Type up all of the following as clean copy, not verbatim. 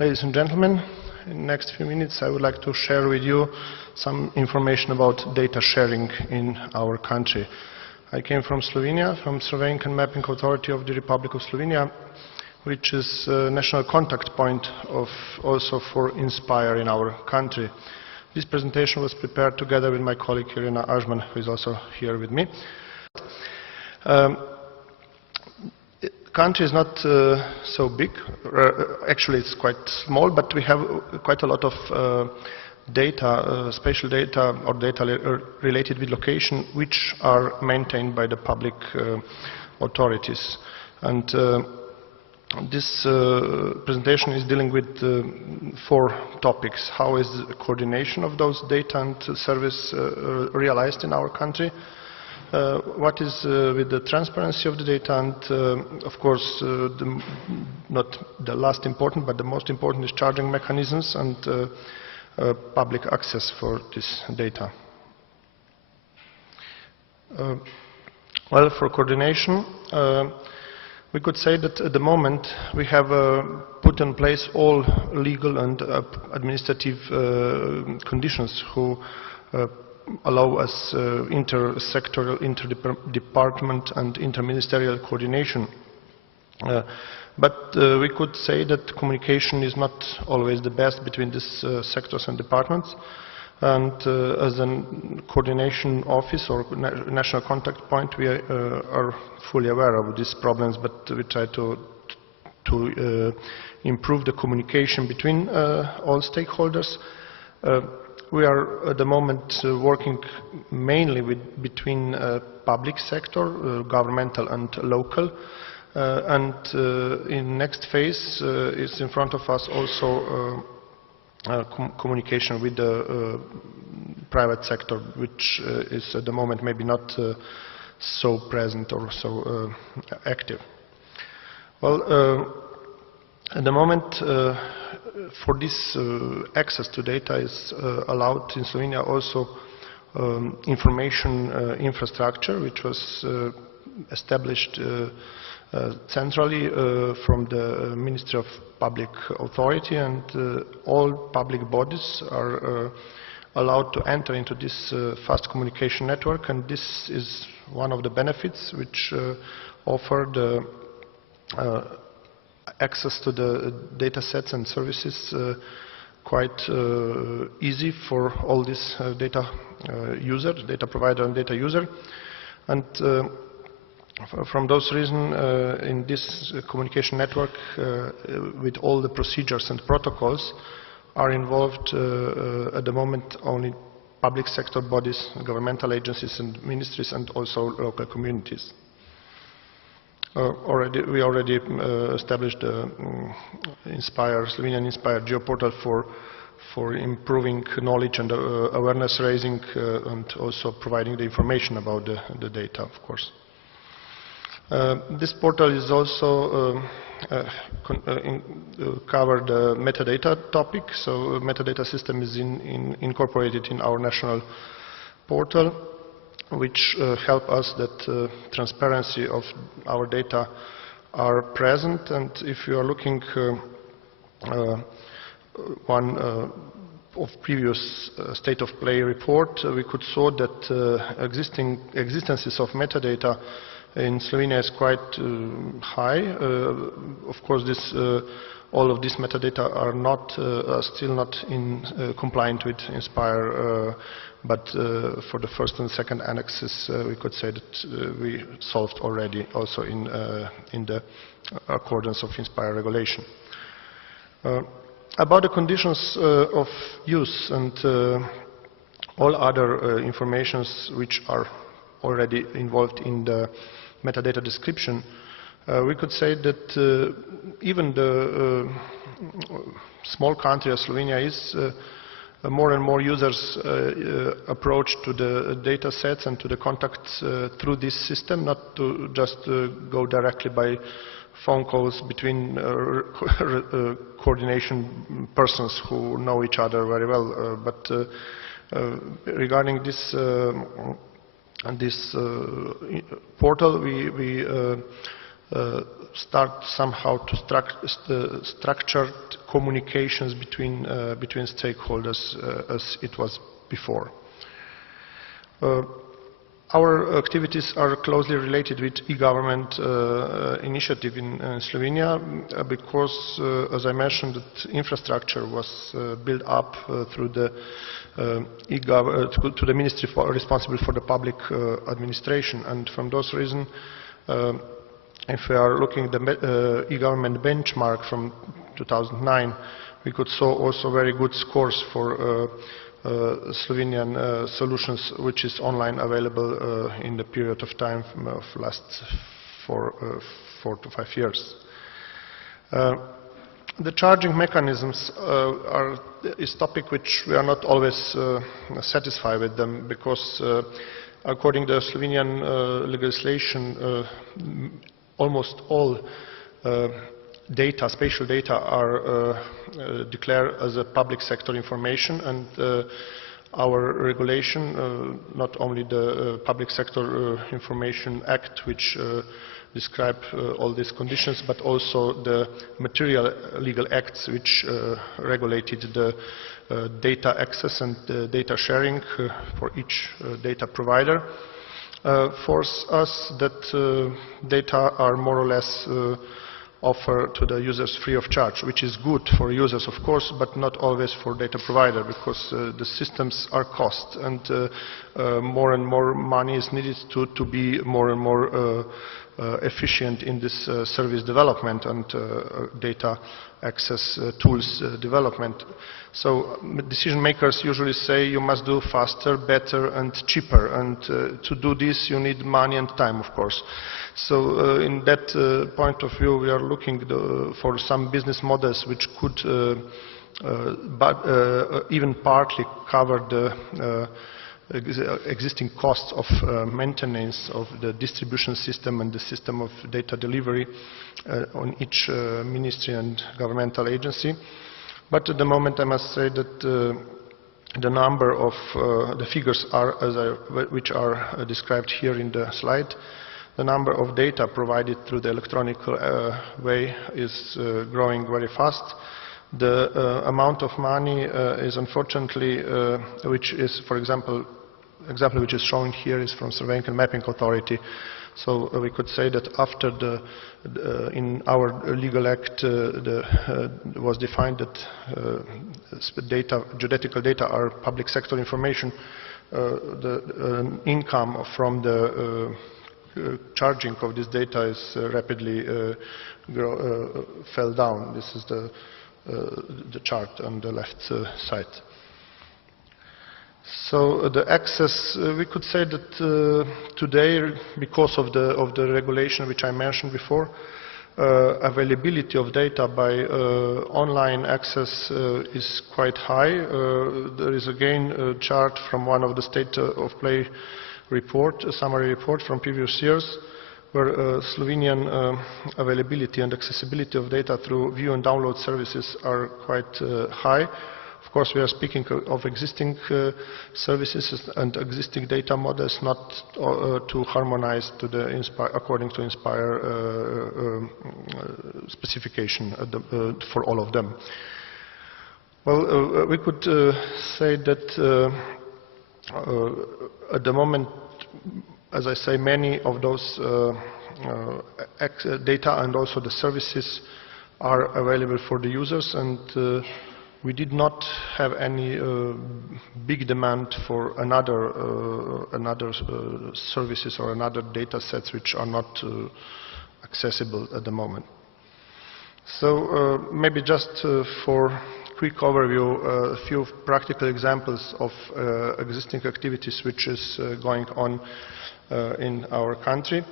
Ladies and gentlemen, in the next few minutes I would like to share with you some information about data sharing in our country. I came from Slovenia, from Surveying and Mapping Authority of the Republic of Slovenia, which is a national contact point also for INSPIRE in our country. This presentation was prepared together with my colleague Irina Ažman, who is also here with me. The country is not so big, actually it's quite small, but we have quite a lot of data, spatial data or data related with location, which are maintained by the public authorities. And this presentation is dealing with 4 topics. How is the coordination of those data and service realized in our country? What is with the transparency of the data, and of course not the last important but the most important is charging mechanisms and public access for this data. Well, for coordination, we could say that at the moment we have put in place all legal and administrative conditions who allow us inter-sectoral, inter-department and inter-ministerial coordination. But we could say that communication is not always the best between these sectors and departments. And as a coordination office or national contact point, we are fully aware of these problems, but we try to improve the communication between all stakeholders. We are at the moment working mainly between public sector, governmental and local. And in next phase is in front of us also communication with the private sector, which is at the moment maybe not so present or so active. Well, at the moment for this access to data is allowed in Slovenia also information infrastructure, which was established centrally from the Ministry of Public Authority, and all public bodies are allowed to enter into this fast communication network, and this is one of the benefits which offer the access to the data sets and services quite easy for all these data users, data provider and data user. And from those reasons, in this communication network, with all the procedures and protocols, are involved at the moment only public sector bodies, governmental agencies and ministries, and also local communities. We already established the Slovenian INSPIRE geoportal for improving knowledge and awareness raising, and also providing the information about the data, of course. This portal is also cover the metadata topic, so metadata system is incorporated in our national portal, which help us that transparency of our data are present. And if you are looking one of previous state of play report, we could saw that existences of metadata in Slovenia is quite high. Of course, all of these metadata are still not compliant with INSPIRE, but for the first and second annexes, we could say that we solved already also in the accordance of INSPIRE regulation. About the conditions of use and all other informations which are already involved in the metadata description, we could say that even the small country as Slovenia is, more and more users approach to the data sets and to the contacts through this system, not to just go directly by phone calls between coordination persons who know each other very well. But regarding this portal, we start somehow to structure communications between stakeholders as it was before. Our activities are closely related with e-government initiative in Slovenia because, as I mentioned, that infrastructure was built up through the to the ministry responsible for the public administration, and from those reasons, if we are looking at the e-government benchmark from 2009, we could saw also very good scores for Slovenian solutions, which is online available in the period of time of last 4 to 5 years. The charging mechanisms is topic which we are not always satisfied with them, because according to Slovenian legislation, almost all data, spatial data, are declared as a public sector information, and our regulation, not only the Public Sector Information Act, which describe all these conditions, but also the material legal acts which regulated the data access and data sharing for each data provider, force us that data are more or less offered to the users free of charge, which is good for users, of course, but not always for data provider, because the systems are cost, and more and more money is needed to be more and more efficient in this service development and data access tools development. So decision makers usually say you must do faster, better and cheaper, and to do this you need money and time, of course. So in that point of view, we are looking for some business models which could even partly cover the existing costs of maintenance of the distribution system and the system of data delivery on each ministry and governmental agency. But at the moment, I must say that the number of the figures are which are described here in the slide. The number of data provided through the electronic way is growing very fast. The amount of money is unfortunately, which is, for example which is shown here is from Surveying and Mapping Authority. So we could say that after in our legal act was defined that geodetical data are public sector information, the income from the charging of this data is rapidly fell down. This is the chart on the left side. So the access, we could say that today, because of the regulation which I mentioned before, availability of data by online access is quite high. There is again a chart from one of the State of Play report, a summary report from previous years, where Slovenian availability and accessibility of data through view and download services are quite high. Of course, we are speaking of existing services and existing data models, not to harmonize to the according to Inspire specification for all of them. Well, we could say that at the moment, as I say, many of those data and also the services are available for the users, and we did not have any big demand for another services or another data sets which are not accessible at the moment. So maybe just for quick overview, a few practical examples of existing activities which is going on in our country.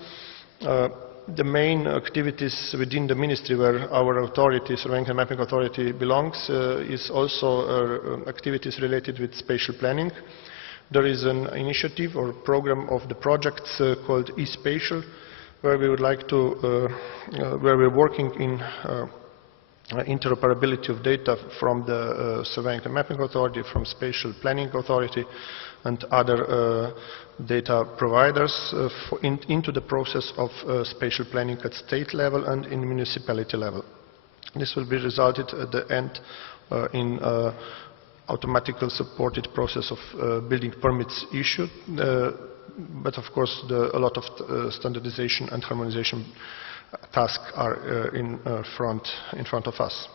The main activities within the ministry where our authority, Surveying and Mapping Authority, belongs is also activities related with spatial planning. There is an initiative or program of the projects called Spatial, where we would like to, where we're working in interoperability of data from the Surveying and Mapping Authority, from Spatial Planning Authority, and other data providers into the process of spatial planning at state level and in municipality level. This will be resulted at the end in automatically supported process of building permits issued, but of course a lot of standardization and harmonization tasks are in front of us.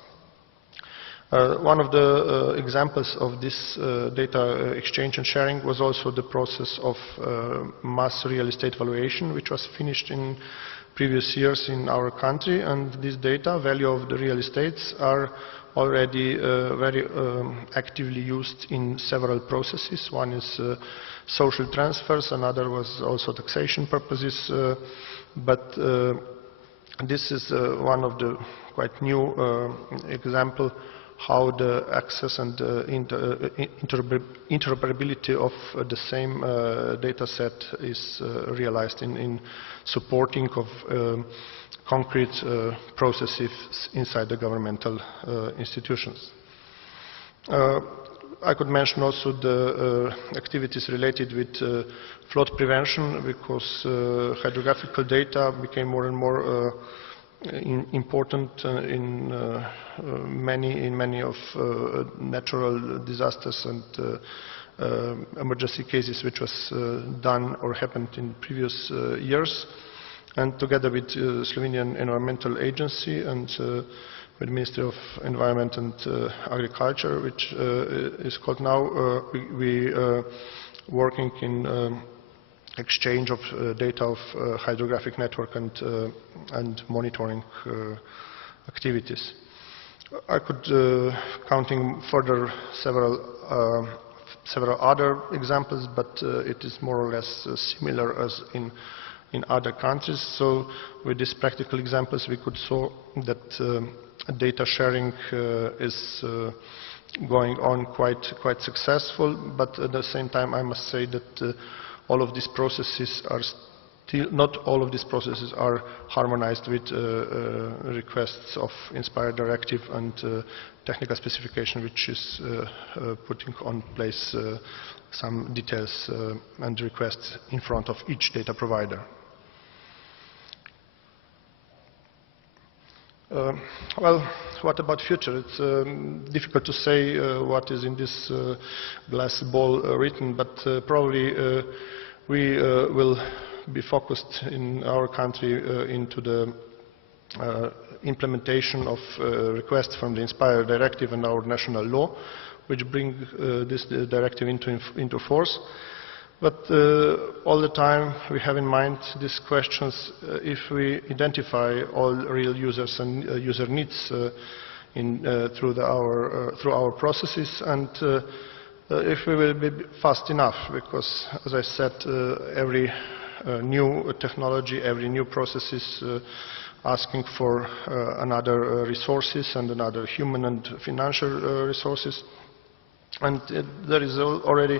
One of the examples of this data exchange and sharing was also the process of mass real estate valuation, which was finished in previous years in our country, and this data, value of the real estates, are already very actively used in several processes. One is social transfers, another was also taxation purposes, but this is one of the quite new example how the access and interoperability of the same data set is realized in supporting of concrete processes inside the governmental institutions. I could mention also the activities related with flood prevention, because hydrographical data became more and more important in many of natural disasters and emergency cases which was done or happened in previous years. And together with Slovenian Environmental Agency and with Ministry of Environment and Agriculture, which is called now, we working in exchange of data of hydrographic network and monitoring activities. I could counting further several other examples, but it is more or less similar as in other countries. So with these practical examples, we could show that data sharing is going on quite successful, but at the same time I must say that all of these processes are still, not all of these processes are harmonized with requests of Inspire Directive and technical specification, which is putting on place some details and requests in front of each data provider. Well, what about future? It's difficult to say what is in this glass ball written, but probably we will be focused in our country into the implementation of requests from the Inspire Directive and our national law, which bring this directive into force. But all the time we have in mind these questions: if we identify all real users and user needs through our processes, and if we will be fast enough, because as I said, every new technology, every new process is asking for another resources and another human and financial resources, and there is already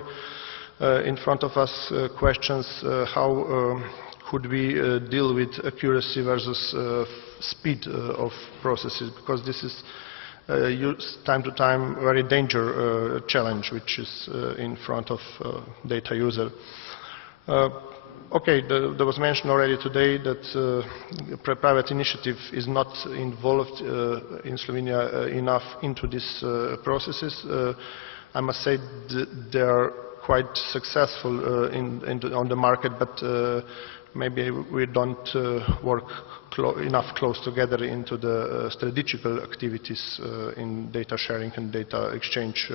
in front of us questions how could we deal with accuracy versus speed of processes, because this is time to time very dangerous challenge which is in front of data user. Okay, there was mentioned already today that private initiative is not involved in Slovenia enough into these processes. I must say they are quite successful on the market, but maybe we don't work enough close together into the strategical activities in data sharing and data exchange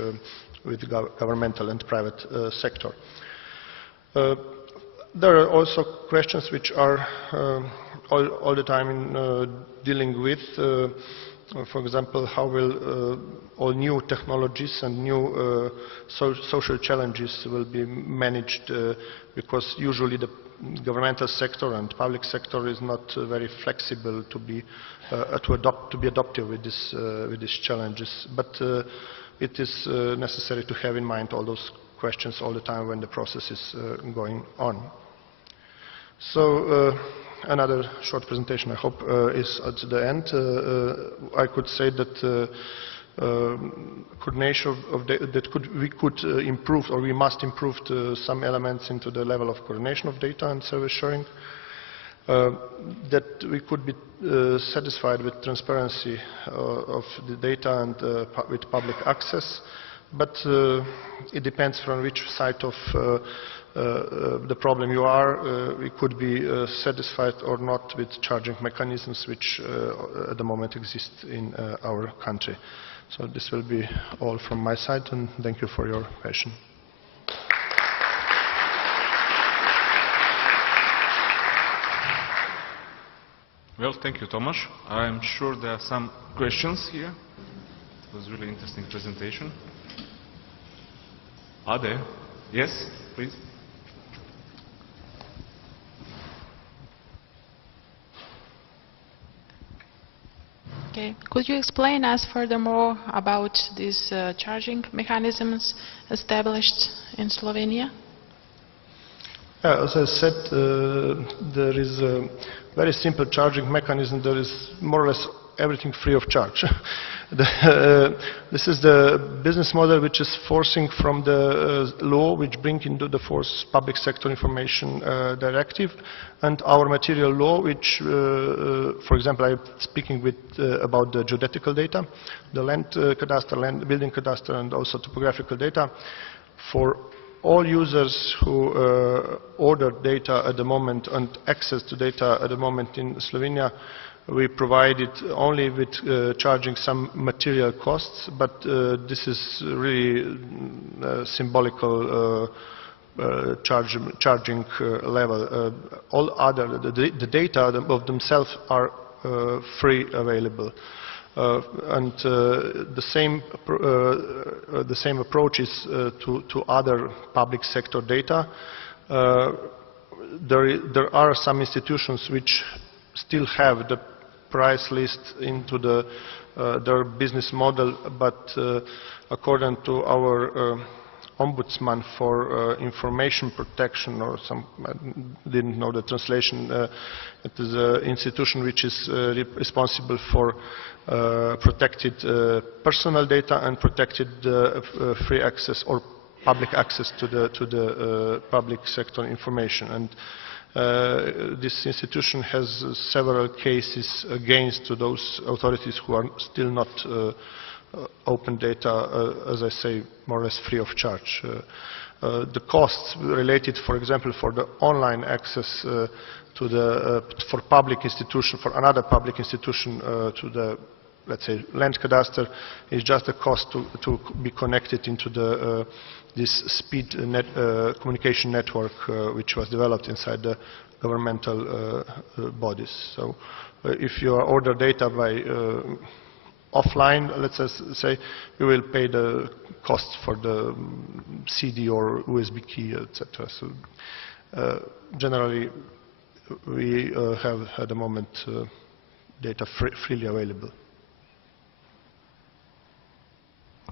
with governmental and private sector. There are also questions which are all the time in dealing with. For example, how will all new technologies and new social challenges will be managed, because usually the governmental sector and public sector is not very flexible to be adaptive with these challenges. But it is necessary to have in mind all those questions all the time when the process is going on. So another short presentation, I hope, is at the end. I could say that coordination we could improve, or we must improve some elements into the level of coordination of data and service sharing. That we could be satisfied with transparency of the data and with public access, but it depends from which side of the problem you are. We could be satisfied or not with charging mechanisms which at the moment exist in our country. So this will be all from my side, and thank you for your question. Well, thank you, Tomasz. I'm sure there are some questions here. It was a really interesting presentation. Are there? Yes, please. Okay. Could you explain us furthermore about these charging mechanisms established in Slovenia? Yeah, as I said, there is a very simple charging mechanism. There is more or less everything free of charge. This is the business model which is forcing from the law, which bring into the force Public Sector Information Directive, and our material law, which, for example, I'm speaking about the geodetical data, the land cadastre, land building cadastre, and also topographical data. For all users who order data at the moment and access to data at the moment in Slovenia, we provide it only with charging some material costs, but this is really symbolical charging level. All other, the data of themselves are free available. And the same approach is to other public sector data. There are some institutions which still have the price list into their business model, but according to our ombudsman for information protection, or some, I didn't know the translation, it is an institution which is responsible for protected personal data and protected free access or public access to the public sector information. And this institution has several cases against those authorities who are still not open data, as I say, more or less free of charge. The costs related, for example, for the online access to the for public institution, for another public institution to the, let's say, land cadastre, is just a cost to be connected into the this speed communication network which was developed inside the governmental bodies. So if you order data by offline, let's say, you will pay the cost for the CD or USB key, etc. So generally, we have at the moment data freely available.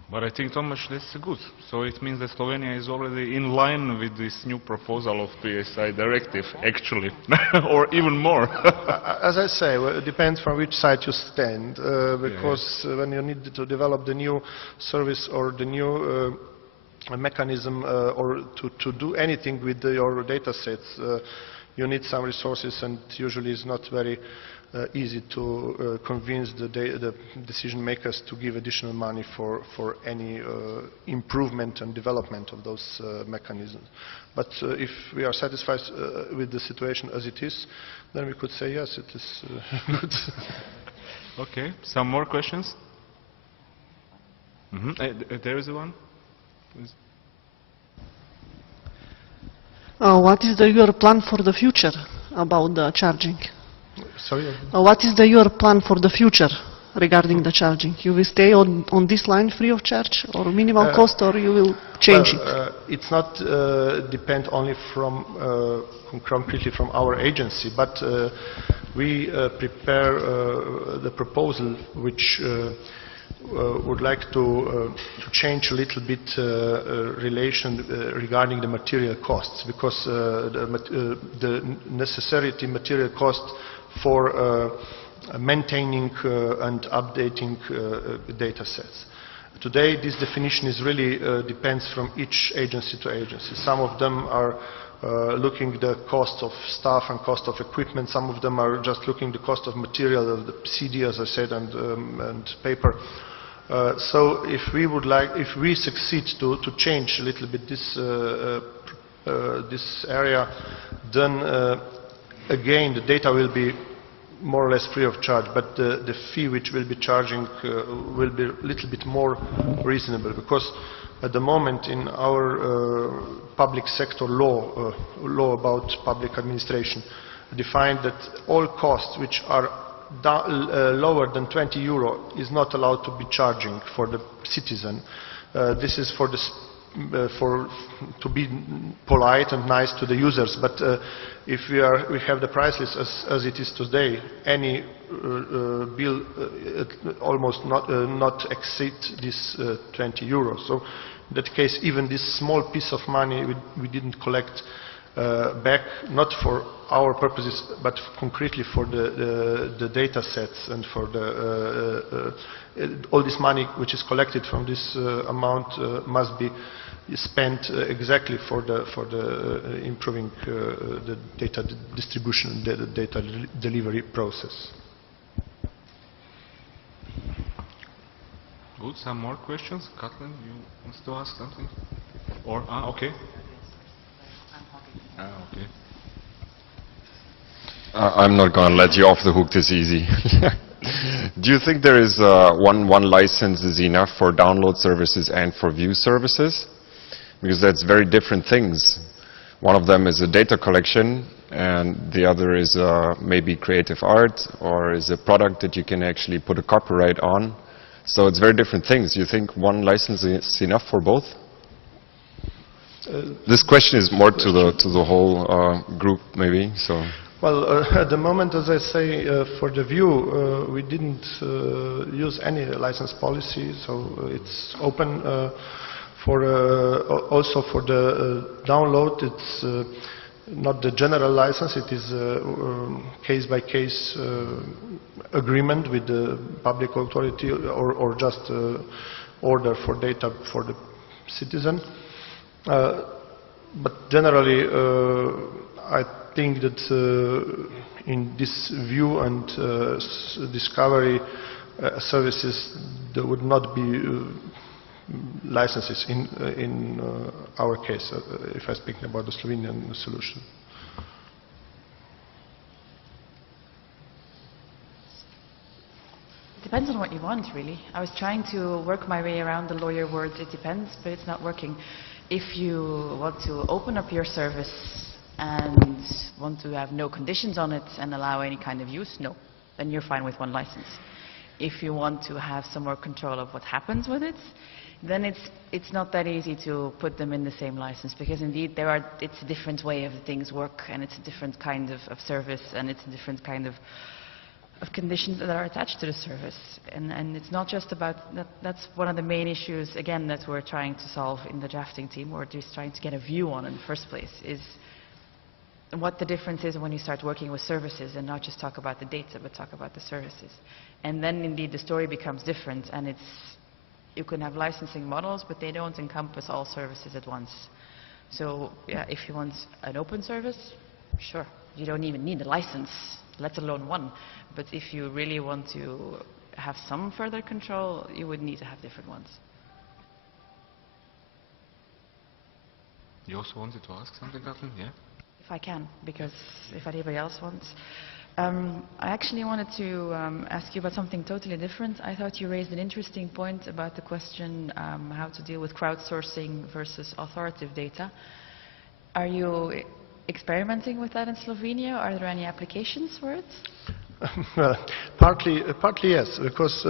But I think, Tomasz, that's good. So it means that Slovenia is already in line with this new proposal of PSI directive, actually, or even more. As I say, well, it depends from which side you stand, because when you need to develop the new service or the new mechanism or to do anything with your data sets, you need some resources, and usually it's not very easy to convince the decision makers to give additional money for any improvement and development of those mechanisms. But if we are satisfied with the situation as it is, then we could say yes, it is good. Okay, some more questions? There is one. Please. What is your plan for the future about the charging? Sorry? What is your plan for the future regarding the charging? You will stay on this line free of charge or minimal cost, or you will change it? It's not depend only from concretely from our agency, but we prepare the proposal which would like to change a little bit relation regarding the material costs, because the necessity material cost for maintaining and updating data sets. Today, this definition is really depends from each agency to agency. Some of them are looking the cost of staff and cost of equipment. Some of them are just looking the cost of material, of the CD, as I said, and paper. So if we succeed to change a little bit this this area, then again the data will be more or less free of charge, but the fee which we'll be charging will be a little bit more reasonable, because at the moment in our public sector law, law about public administration, defined that all costs which are lower than 20 euro is not allowed to be charging for the citizen. This is for the to be polite and nice to the users, but if we have the price list as it is today, any bill almost not exceed this 20 euros. So in that case, even this small piece of money we didn't collect back, not for our purposes, but concretely for the data sets and for the all this money which is collected from this amount must be spent exactly for the improving the data distribution and the data delivery process. Good. Some more questions? Kathleen, you want to ask something? Or okay. Okay. I'm not going to let you off the hook this easy. Do you think there is one license is enough for download services and for view services? Because that's very different things. One of them is a data collection, and the other is maybe creative art, or is a product that you can actually put a copyright on. So it's very different things. Do you think one license is enough for both? This question is more to the whole group, maybe. So. Well, at the moment, as I say, for the view, we didn't use any license policy, so it's open. Also for the download, it's not the general license, it is case-by-case agreement with the public authority or just order for data for the citizen. But generally, I think that in this view and discovery services, there would not be licenses in our case, if I speak about the Slovenian solution. Depends on what you want, really. I was trying to work my way around the lawyer words, it depends, but it's not working. If you want to open up your service and want to have no conditions on it and allow any kind of use, no, then you're fine with one license. If you want to have some more control of what happens with it, then it's not that easy to put them in the same license, because indeed it's a different way of things work, and it's a different kind of service, and it's a different kind of conditions that are attached to the service. And it's not just about that. That's one of the main issues, again, that we're trying to solve in the drafting team, or just trying to get a view on in the first place, is what the difference is when you start working with services and not just talk about the data, but talk about the services. And then indeed the story becomes different, and you can have licensing models, but they don't encompass all services at once. So yeah, if you want an open service, sure, you don't even need a license, let alone one. But if you really want to have some further control, you would need to have different ones. You also wanted to ask something, Kathleen? Yeah? If I can, because if anybody else wants. I actually wanted to ask you about something totally different. I thought you raised an interesting point about the question how to deal with crowdsourcing versus authoritative data. Are you experimenting with that in Slovenia? Are there any applications for it? Well, partly yes, because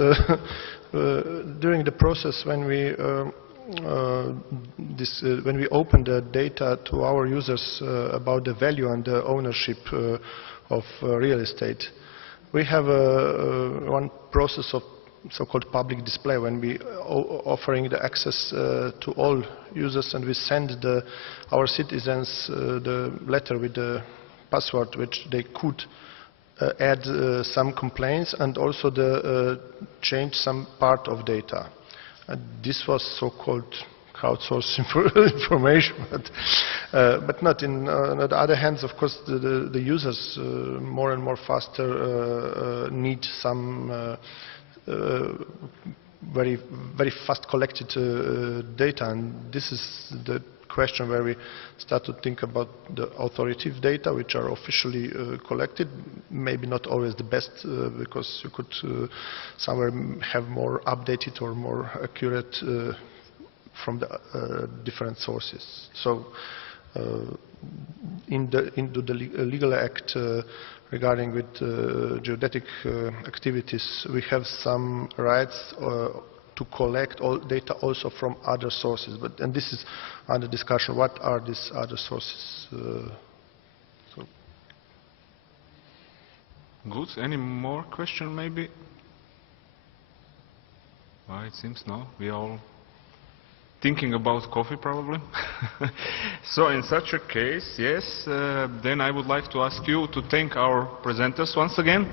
during the process when we open the data to our users about the value and the ownership of real estate, we have one process of so-called public display, when we offering the access to all users, and we send our citizens the letter with the password which they could add some complaints and also change some part of data. This was so-called crowdsourced information, but not. On the other hand, of course, the users more and more faster need some very fast collected data, and this is the question where we start to think about the authoritative data which are officially collected, maybe not always the best, because you could somewhere have more updated or more accurate from the different sources. So into the legal act regarding with geodetic activities, we have some rights to collect all data also from other sources, and this is under discussion. What are these other sources? Good. Any more question maybe? Well, it seems no. We are all thinking about coffee probably. So in such a case, yes, then I would like to ask you to thank our presenters once again.